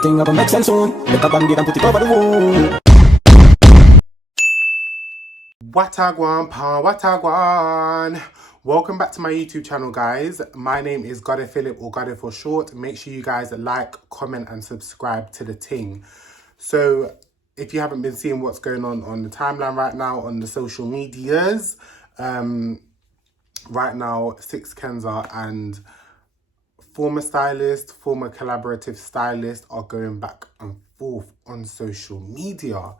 Thing gonna make sense soon. Make a band-aid and put it over the wound. Watagwan pa watagwan. Welcome back to my YouTube channel, guys. My name is Phillip, or Gade for short. Make sure you guys like, comment and subscribe to the ting. So if you haven't been seeing what's going on the timeline right now on the social medias, right now 6KENZA and former stylist, former collaborative stylist are going back and forth on social media.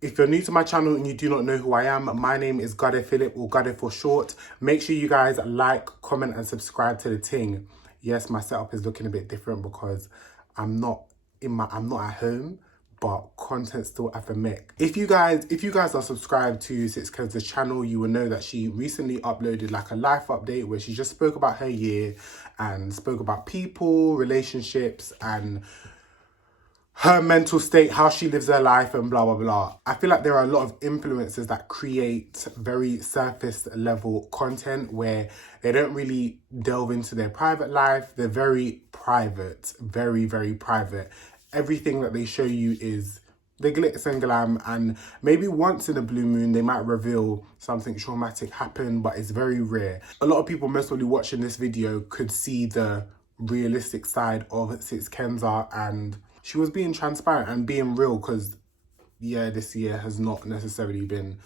If you're new to my channel and you do not know who I am, my name is Gade Phillip, or Gade for short. Make sure you guys like, comment and subscribe to the ting. Yes, my setup is looking a bit different because I'm not at home, but content still at the mic. If you guys are subscribed to 6KENZA's channel, you will know that she recently uploaded like a life update where she just spoke about her year and spoke about people, relationships and her mental state, how she lives her life and blah, blah, blah. I feel like there are a lot of influencers that create very surface level content where they don't really delve into their private life. They're very private, very, very private. Everything that they show you is the glitz and glam, and maybe once in a blue moon, they might reveal something traumatic happened, but it's very rare. A lot of people most probably watching this video could see the realistic side of 6KENZA, and she was being transparent and being real because, yeah, this year has not necessarily been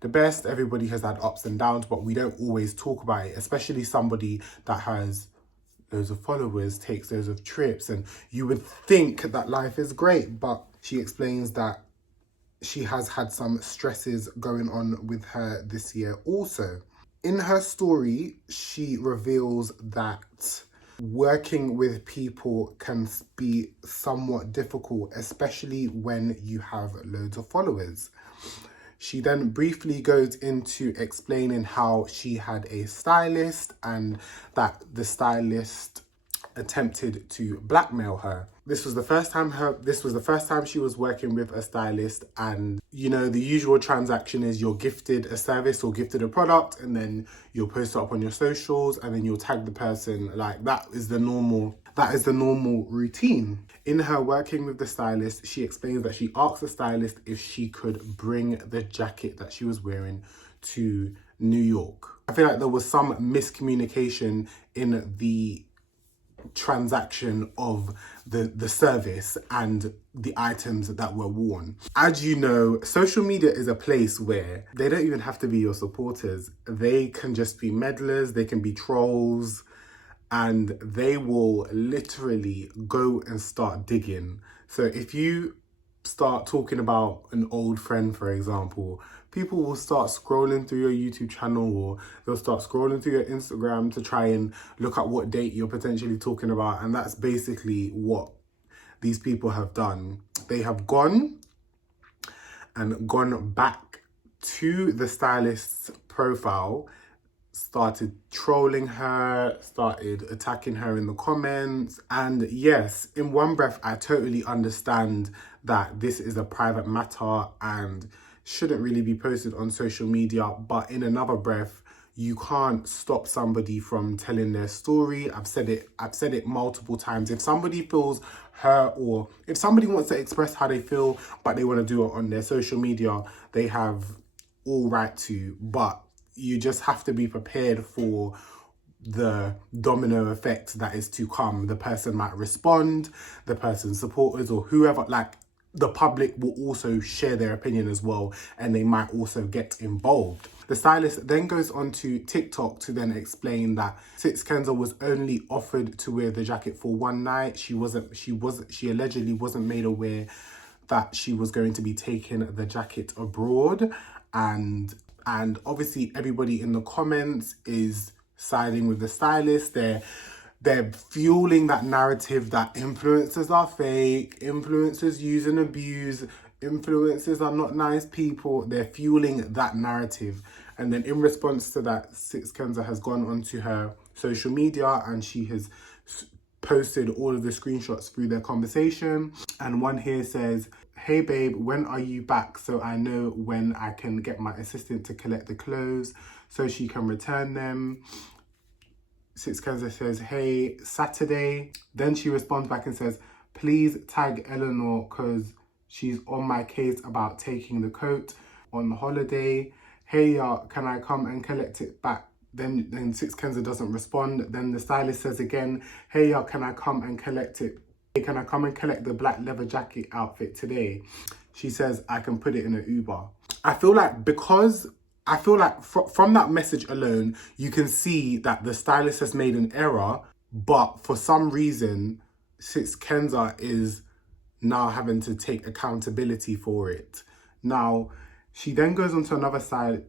the best. Everybody has had ups and downs, but we don't always talk about it, especially somebody that has loads of followers, takes loads of trips, and you would think that life is great, but she explains that she has had some stresses going on with her this year also. In her story, she reveals that working with people can be somewhat difficult, especially when you have loads of followers. She then briefly goes into explaining how she had a stylist and that the stylist attempted to blackmail her. This was the first time she was working with a stylist, and you know, the usual transaction is you're gifted a service or gifted a product and then you'll post it up on your socials and then you'll tag the person. Like that is the normal routine. In her working with the stylist, she explains that she asked the stylist if she could bring the jacket that she was wearing to New York. I feel like there was some miscommunication in the transaction of the service and the items that were worn. As you know, social media is a place where they don't even have to be your supporters. They can just be meddlers, they can be trolls, and they will literally go and start digging. So if you start talking about an old friend, for example, people will start scrolling through your YouTube channel, or they'll start scrolling through your Instagram to try and look at what date you're potentially talking about. And that's basically what these people have done. They have gone back to the stylist's profile, started trolling her, started attacking her in the comments. And yes, in one breath, I totally understand that this is a private matter and shouldn't really be posted on social media. But in another breath, you can't stop somebody from telling their story. I've said it multiple times. If somebody feels hurt, or if somebody wants to express how they feel, but they want to do it on their social media, they have all right to. But you just have to be prepared for the domino effect that is to come. The person might respond, the person's supporters or whoever, like the public will also share their opinion as well, and they might also get involved. The stylist then goes on to TikTok to then explain that 6KENZA was only offered to wear the jacket for one night. She allegedly wasn't made aware that she was going to be taking the jacket abroad, and obviously everybody in the comments is siding with the stylist. They're fueling that narrative that influencers are fake, influencers use and abuse, influencers are not nice people. They're fueling that narrative. And then in response to that, 6KENZA has gone onto her social media and she has posted all of the screenshots through their conversation. And one here says, "Hey babe, when are you back so I know when I can get my assistant to collect the clothes so she can return them?" 6KENZA says, "Hey, Saturday." Then she responds back and says, Please tag Eleanor because she's on my case about taking the coat on holiday. Hey, can I come and collect it back? Then 6KENZA doesn't respond. Then the stylist says again, hey, can I come and collect it? Hey, can I come and collect the black leather jacket outfit today? She says, I can put it in an Uber. I feel like from that message alone, you can see that the stylist has made an error, but for some reason, 6KENZA is now having to take accountability for it. Now, she then goes onto another slide.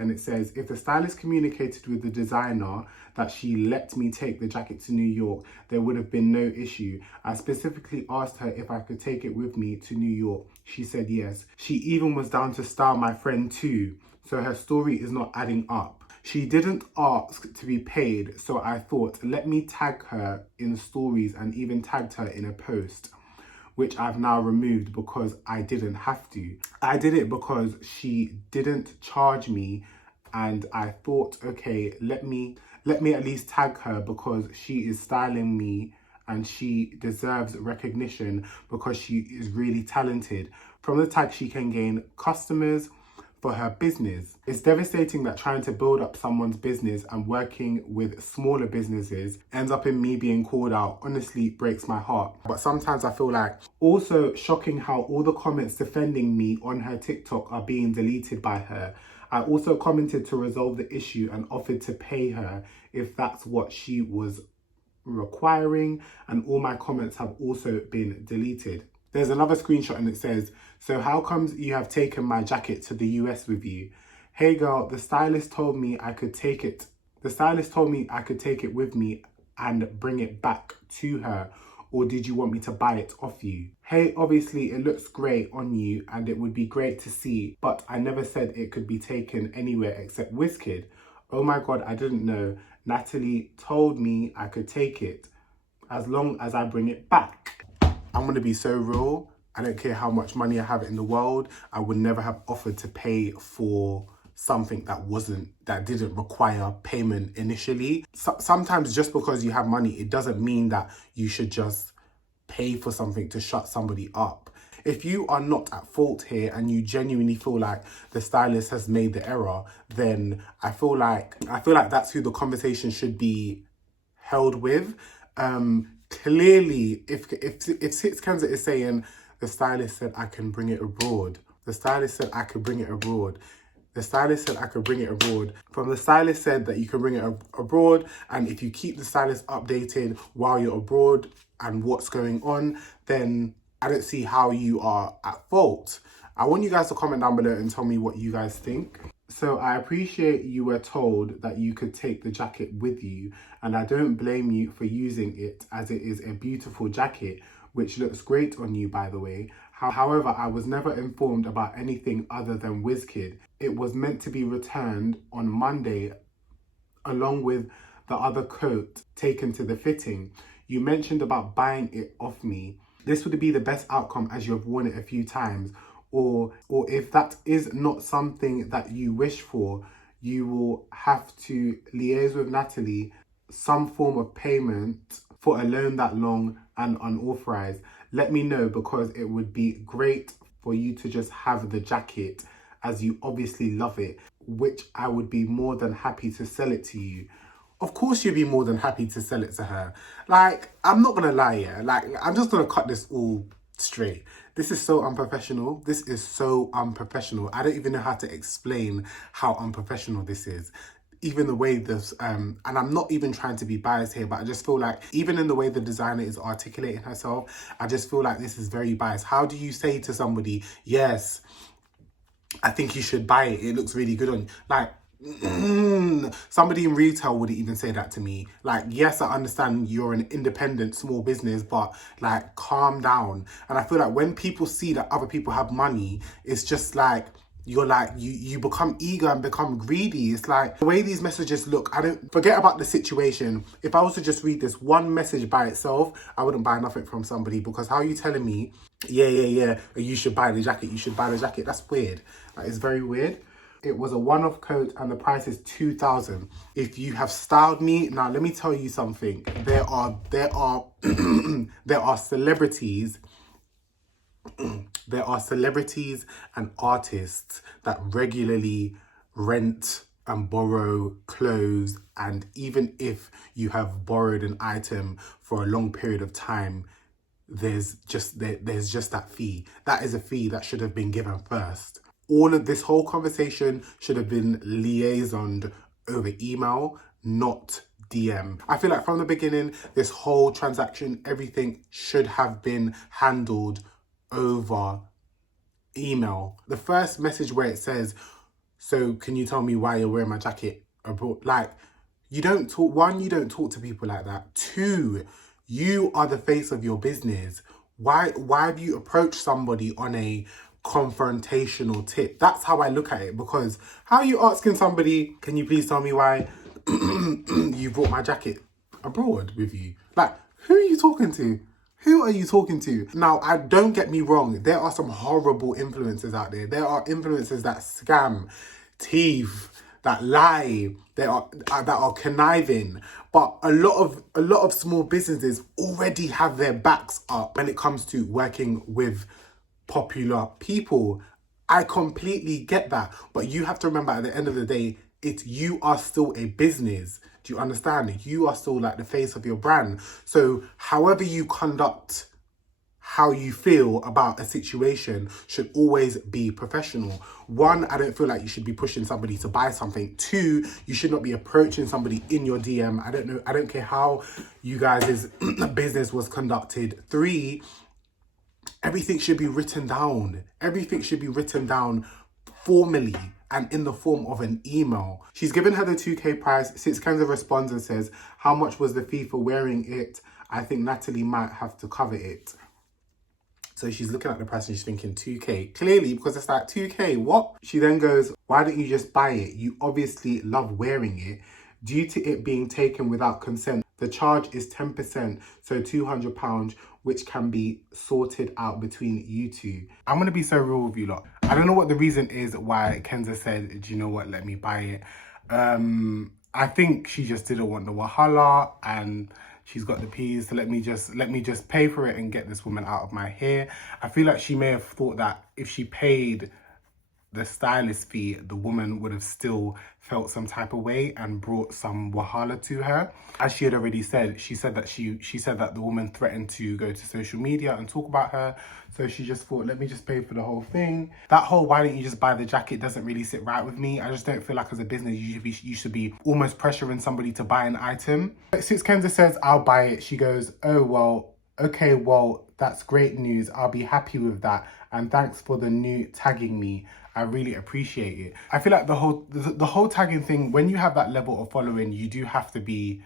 And it says, if the stylist communicated with the designer that she let me take the jacket to New York, there would have been no issue. I specifically asked her if I could take it with me to New York. She said yes. She even was down to style my friend too. So her story is not adding up. She didn't ask to be paid, so I thought, let me tag her in stories and even tagged her in a post, which I've now removed because I didn't have to. I did it because she didn't charge me and I thought, okay, let me at least tag her because she is styling me and she deserves recognition because she is really talented. From the tag, she can gain customers for her business. It's devastating that trying to build up someone's business and working with smaller businesses ends up in me being called out. Honestly, breaks my heart. But sometimes I feel like also shocking how all the comments defending me on her TikTok are being deleted by her. I also commented to resolve the issue and offered to pay her if that's what she was requiring, and all my comments have also been deleted. There's another screenshot and it says, so how comes you have taken my jacket to the US with you? Hey girl, the stylist told me I could take it. The stylist told me I could take it with me and bring it back to her. Or did you want me to buy it off you? Hey, obviously it looks great on you and it would be great to see, but I never said it could be taken anywhere except WizKid. Oh my God, I didn't know. Natalie told me I could take it as long as I bring it back. I'm gonna be so real. I don't care how much money I have in the world. I would never have offered to pay for something that didn't require payment initially. Sometimes just because you have money, it doesn't mean that you should just pay for something to shut somebody up. If you are not at fault here and you genuinely feel like the stylist has made the error, then I feel like that's who the conversation should be held with. Clearly, if 6KENZA is saying the stylist said I can bring it abroad, the stylist said I could bring it abroad. The stylist said I could bring it abroad. From the stylist said that you can bring it abroad, and if you keep the stylist updated while you're abroad and what's going on, then I don't see how you are at fault. I want you guys to comment down below and tell me what you guys think. So I appreciate you were told that you could take the jacket with you, and I don't blame you for using it as it is a beautiful jacket, which looks great on you, by the way. However, I was never informed about anything other than WizKid. It was meant to be returned on Monday along with the other coat taken to the fitting. You mentioned about buying it off me. This would be the best outcome as you have worn it a few times. Or if that is not something that you wish for, you will have to liaise with Natalie some form of payment for a loan that long and unauthorized. Let me know because it would be great for you to just have the jacket as you obviously love it, which I would be more than happy to sell it to you. Of course you'd be more than happy to sell it to her. Like, I'm not gonna lie here. Like, I'm just gonna cut this all straight. This is so unprofessional. This is so unprofessional. I don't even know how to explain how unprofessional this is. Even the way this, and I'm not even trying to be biased here, but I just feel like even in the way the designer is articulating herself, I just feel like this is very biased. How do you say to somebody, yes, I think you should buy it. It looks really good on you. Like, somebody in retail wouldn't even say that to me. Like, yes, I understand you're an independent small business, but like, calm down. And I feel like when people see that other people have money, it's just like, you're like, you become eager and become greedy. It's like the way these messages look, I don't forget about the situation. If I was to just read this one message by itself, I wouldn't buy nothing from somebody, because how are you telling me, yeah, you should buy the jacket, you should buy the jacket? That's weird. That is very weird. It was a one-off coat and the price is 2,000. If you have styled me, now let me tell you something. There are there are celebrities and artists that regularly rent and borrow clothes, and even if you have borrowed an item for a long period of time, there's just that fee. That is a fee that should have been given first. All of this whole conversation should have been liaisoned over email, not DM. I feel like from the beginning, this whole transaction, everything should have been handled over email. The first message where it says, so can you tell me why you're wearing my jacket abroad? Like, you don't talk, one, you don't talk to people like that. Two, you are the face of your business. Why have you approached somebody on a confrontational tip? That's how I look at it, because how are you asking somebody, can you please tell me why you brought my jacket abroad with you? Like, who are you talking to? Who are you talking to? Now, don't get me wrong. There are some horrible influencers out there. There are influencers that scam, thief, that lie, that are conniving. But a lot of small businesses already have their backs up when it comes to working with popular people. I completely get that. But you have to remember, at the end of the day, you are still a business. Do you understand? You are still like the face of your brand. So however you conduct how you feel about a situation should always be professional. One, I don't feel like you should be pushing somebody to buy something. Two, you should not be approaching somebody in your DM. I don't care how you guys' business was conducted. Three, everything should be written down. Everything should be written down formally and in the form of an email. She's given her the 2K price. 6KENZA responds and says, how much was the fee for wearing it? I think Natalie might have to cover it. So she's looking at the price and she's thinking 2K. Clearly, because it's like 2K, what? She then goes, why don't you just buy it? You obviously love wearing it. Due to it being taken without consent, the charge is 10%, so £200, which can be sorted out between you two. I'm going to be so real with you lot. I don't know what the reason is why Kenza said, do you know what, let me buy it. I think she just didn't want the wahala, and she's got the peas, so let me just pay for it and get this woman out of my hair. I feel like she may have thought that if she paid the stylist fee, the woman would have still felt some type of way and brought some wahala to her. As she had already said, she said that the woman threatened to go to social media and talk about her. So she just thought, let me just pay for the whole thing. That whole why don't you just buy the jacket doesn't really sit right with me. I just don't feel like as a business you should be almost pressuring somebody to buy an item. 6KENZA says, I'll buy it. She goes, oh, well, okay, well, that's great news. I'll be happy with that. And thanks for the new tagging me. I really appreciate it. I feel like the whole tagging thing, when you have that level of following, you do have to be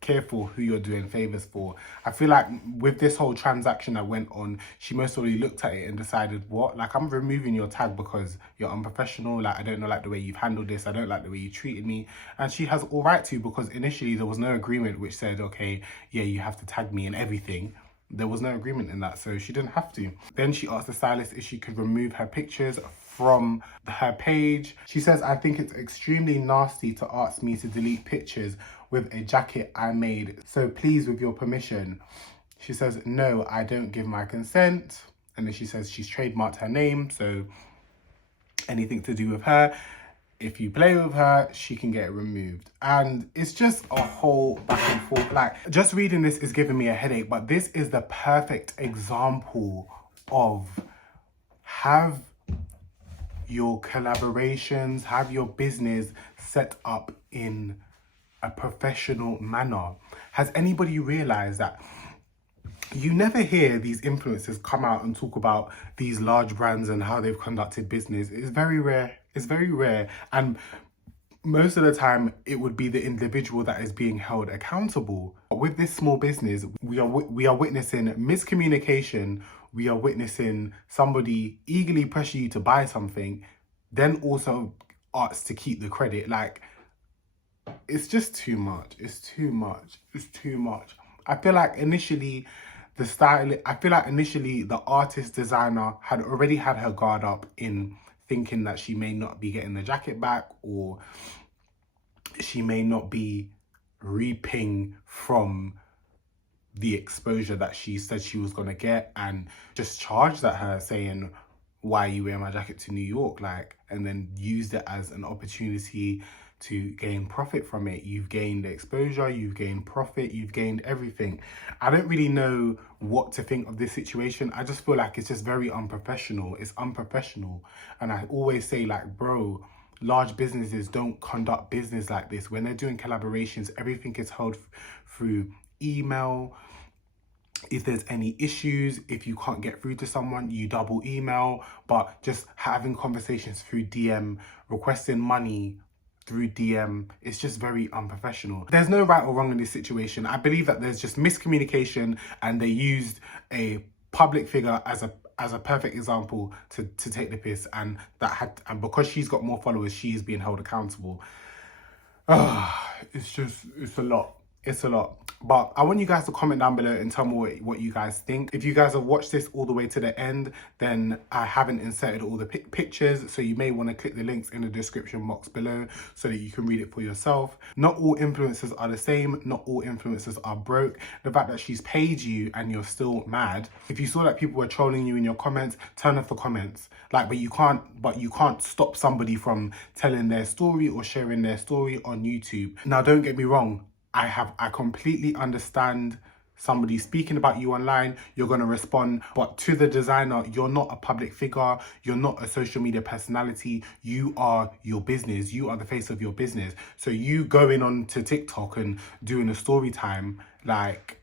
careful who you're doing favors for. I feel like with this whole transaction that went on, she most probably looked at it and decided, what? Like, I'm removing your tag because you're unprofessional. Like, I don't know, like, the way you've handled this. I don't like the way you treated me. And she has all right to, because initially there was no agreement which said, okay, yeah, you have to tag me and everything. There was no agreement in that, so she didn't have to. Then she asked the stylist if she could remove her pictures from her page. She says, I think it's extremely nasty to ask me to delete pictures with a jacket I made, so please, with your permission. She says, no, I don't give my consent. And then she says she's trademarked her name, so anything to do with her, if you play with her, she can get it removed. And it's just a whole back and forth. Like, just reading this is giving me a headache, but this is the perfect example of have your collaborations, have your business set up in a professional manner. Has anybody realized that you never hear these influencers come out and talk about these large brands and how they've conducted business? It's very rare. It's very rare. And most of the time, it would be the individual that is being held accountable. But with this small business, we are witnessing miscommunication. We are witnessing somebody eagerly pressure you to buy something, then also asks to keep the credit. Like, it's just too much. It's too much. It's too much. I feel like initially the artist designer had already had her guard up in thinking that she may not be getting the jacket back, or she may not be reaping from the exposure that she said she was going to get, and just charged at her saying, why are you wearing my jacket to New York? Like, and then used it as an opportunity to gain profit from it. You've gained exposure, you've gained profit, you've gained everything. I don't really know what to think of this situation. I just feel like it's just very unprofessional. It's unprofessional. And I always say, like, bro, large businesses don't conduct business like this. When they're doing collaborations, everything is held through email. If there's any issues, if you can't get through to someone, you double email. But just having conversations through DM, requesting money through DM, it's just very unprofessional. There's no right or wrong in this situation. I believe that there's just miscommunication, and they used a public figure as a perfect example to take the piss, and because she's got more followers, she is being held accountable. It's a lot. It's a lot. But I want you guys to comment down below and tell me what you guys think. If you guys have watched this all the way to the end, then I haven't inserted all the pictures, so you may want to click the links in the description box below so that you can read it for yourself. Not all influencers are the same. Not all influencers are broke. The fact that she's paid you and you're still mad. If you saw that people were trolling you in your comments, turn off the comments. Like, but you can't stop somebody from telling their story or sharing their story on YouTube. Now, don't get me wrong. I completely understand somebody speaking about you online, you're going to respond. But to the designer, you're not a public figure. You're not a social media personality. You are your business. You are the face of your business. So you going on to TikTok and doing a story time, like,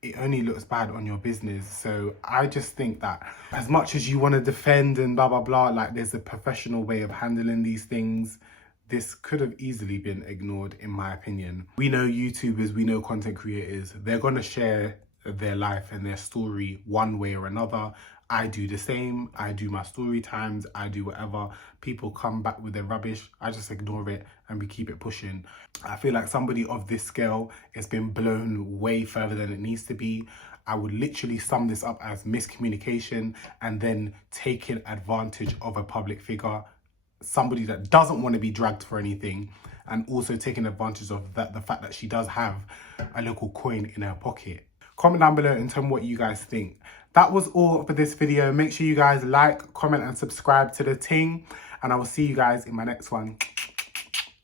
it only looks bad on your business. So I just think that as much as you want to defend and blah, blah, blah, like, there's a professional way of handling these things. This could have easily been ignored, in my opinion. We know YouTubers, we know content creators, they're going to share their life and their story one way or another. I do the same. I do my story times. I do whatever. People come back with their rubbish. I just ignore it and we keep it pushing. I feel like somebody of this scale, it's been blown way further than it needs to be. I would literally sum this up as miscommunication and then taking advantage of a public figure, somebody that doesn't want to be dragged for anything, and also taking advantage of the fact that she does have a little coin in her pocket. Comment down below and tell me what you guys think. That was all for this video. Make sure you guys like, comment and subscribe to the ting, and I will see you guys in my next one.